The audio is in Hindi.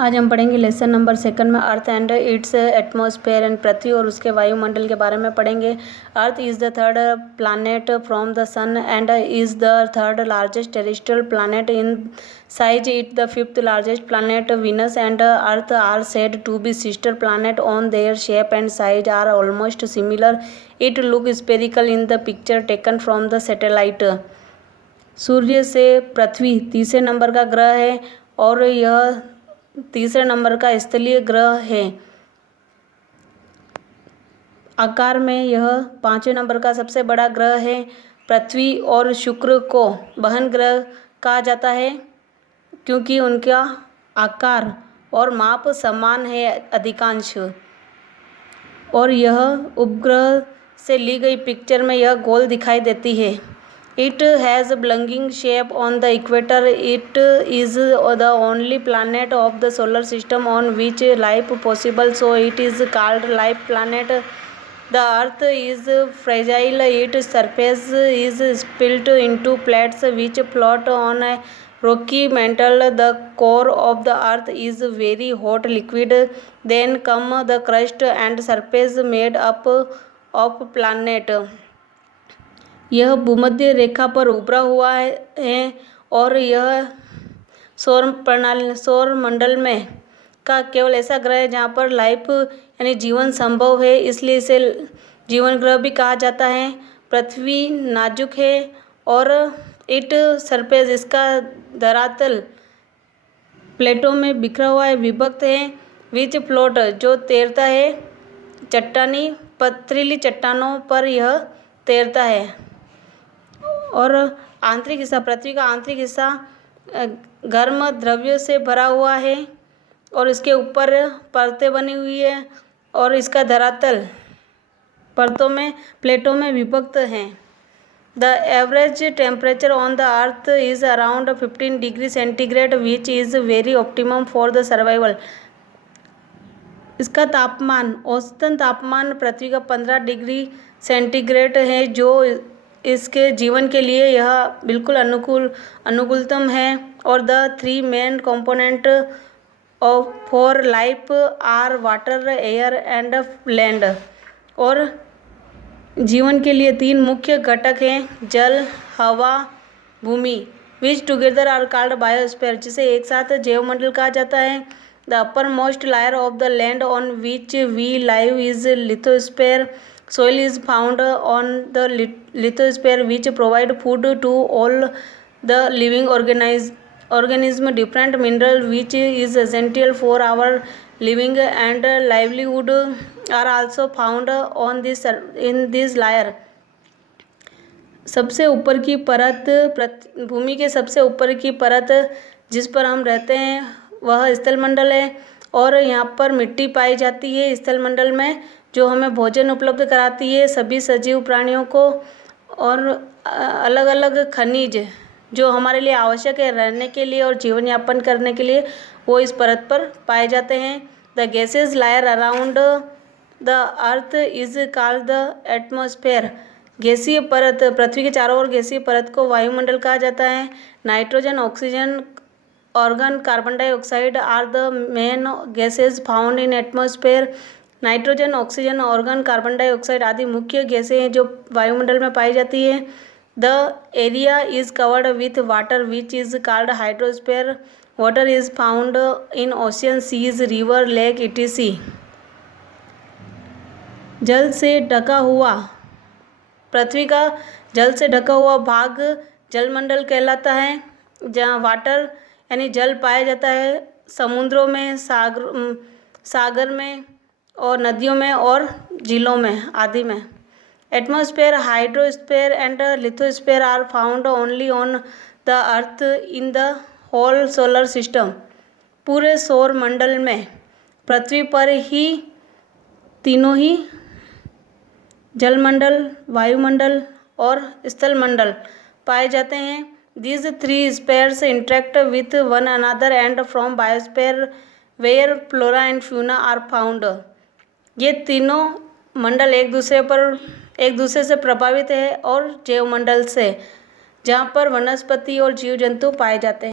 आज हम पढ़ेंगे लेसन नंबर 2 में Earth and its atmosphere and पृथ्वी और उसके वायुमंडल के बारे में पढ़ेंगे। Earth is the third planet from the sun and is the third largest terrestrial planet in size. It the fifth largest planet. Venus and Earth are said to be sister planet on their shape and size are almost similar. It look spherical in the picture taken from the satellite. सूर्य से पृथ्वी तीसरे नंबर का ग्रह है और यह तीसरे नंबर का स्थलीय ग्रह है। आकार में यह 5वें नंबर का सबसे बड़ा ग्रह है। पृथ्वी और शुक्र को बहन ग्रह कहा जाता है क्योंकि उनका आकार और माप समान है अधिकांश। और यह उपग्रह से ली गई पिक्चर में यह गोल दिखाई देती है। It has a belonging shape on the equator. It is the only planet of the solar system on which life possible, so it is called life planet. The earth is fragile. Its surface is split into plates which float on a rocky mantle. The core of the earth is very hot liquid. Then come the crust and surface made up of planet. यह भूमध्य रेखा पर उभरा हुआ है और यह सौर मंडल में का केवल ऐसा ग्रह है जहाँ पर लाइफ यानी जीवन संभव है, इसलिए इसे जीवन ग्रह भी कहा जाता है। पृथ्वी नाजुक है और इट सरफेस इसका धरातल प्लेटों में बिखरा हुआ है, विभक्त है। विच फ्लोट जो तैरता है, चट्टानी पथरीली चट्टानों पर यह तैरता है। और आंतरिक हिस्सा, पृथ्वी का आंतरिक हिस्सा गर्म द्रव्यों से भरा हुआ है और इसके ऊपर परतें बनी हुई है और इसका धरातल परतों में प्लेटों में विभक्त हैं। The average temperature on the earth is around 15 degree centigrade which is very optimum for the survival. इसका तापमान, औसतन तापमान पृथ्वी का 15 डिग्री सेंटीग्रेड है, जो इसके जीवन के लिए यह बिल्कुल अनुकूलतम है। और the 3 main component of for life are water, air and land. और जीवन के लिए 3 मुख्य घटक हैं, जल, हवा, भूमि। Which together are called biosphere, जिसे एक साथ जैवमंडल कहा जाता है। The upper most layer of the land on which we live is lithosphere. Soil is found on the lithosphere which provide food to all the living organism. Different mineral which is essential for our living and livelihood are also found on this in this layer. सबसे ऊपर की परत, भूमि के सबसे ऊपर की परत जिस पर हम रहते हैं वह स्थलमंडल है और यहाँ पर मिट्टी पाई जाती है स्थलमंडल में, जो हमें भोजन उपलब्ध कराती है सभी सजीव प्राणियों को। और अलग अलग खनिज जो हमारे लिए आवश्यक है रहने के लिए और जीवन यापन करने के लिए, वो इस परत पर पाए जाते हैं। The gases layer around the earth is called the atmosphere. गैसीय परत, पृथ्वी के चारों ओर गैसीय परत को वायुमंडल कहा जाता है। Nitrogen, oxygen, argon, carbon dioxide are the main gases found in atmosphere. Nitrogen, oxygen, argon, carbon dioxide आदि मुख्य गैसें हैं जो वायुमंडल में पाई जाती है। The area is covered with water which is called hydrosphere. Water is found in ocean, seas, river, lake etc. जल से ढका हुआ, पृथ्वी का जल से ढका हुआ भाग जलमंडल कहलाता है, जहाँ वाटर यानी जल पाया जाता है समुद्रों में, सागर में और नदियों में और झीलों में आदि में। Atmosphere, hydrosphere and lithosphere are found only on the earth in the whole solar system. पूरे सौर मंडल में पृथ्वी पर ही तीनों ही जलमंडल, वायुमंडल और स्थलमंडल पाए जाते हैं। These 3 spheres interact with one another and from biosphere where flora and fauna are found. ये तीनों मंडल एक दूसरे से प्रभावित है और जैवमंडल से, जहाँ पर वनस्पति और जीव जंतु पाए जाते हैं।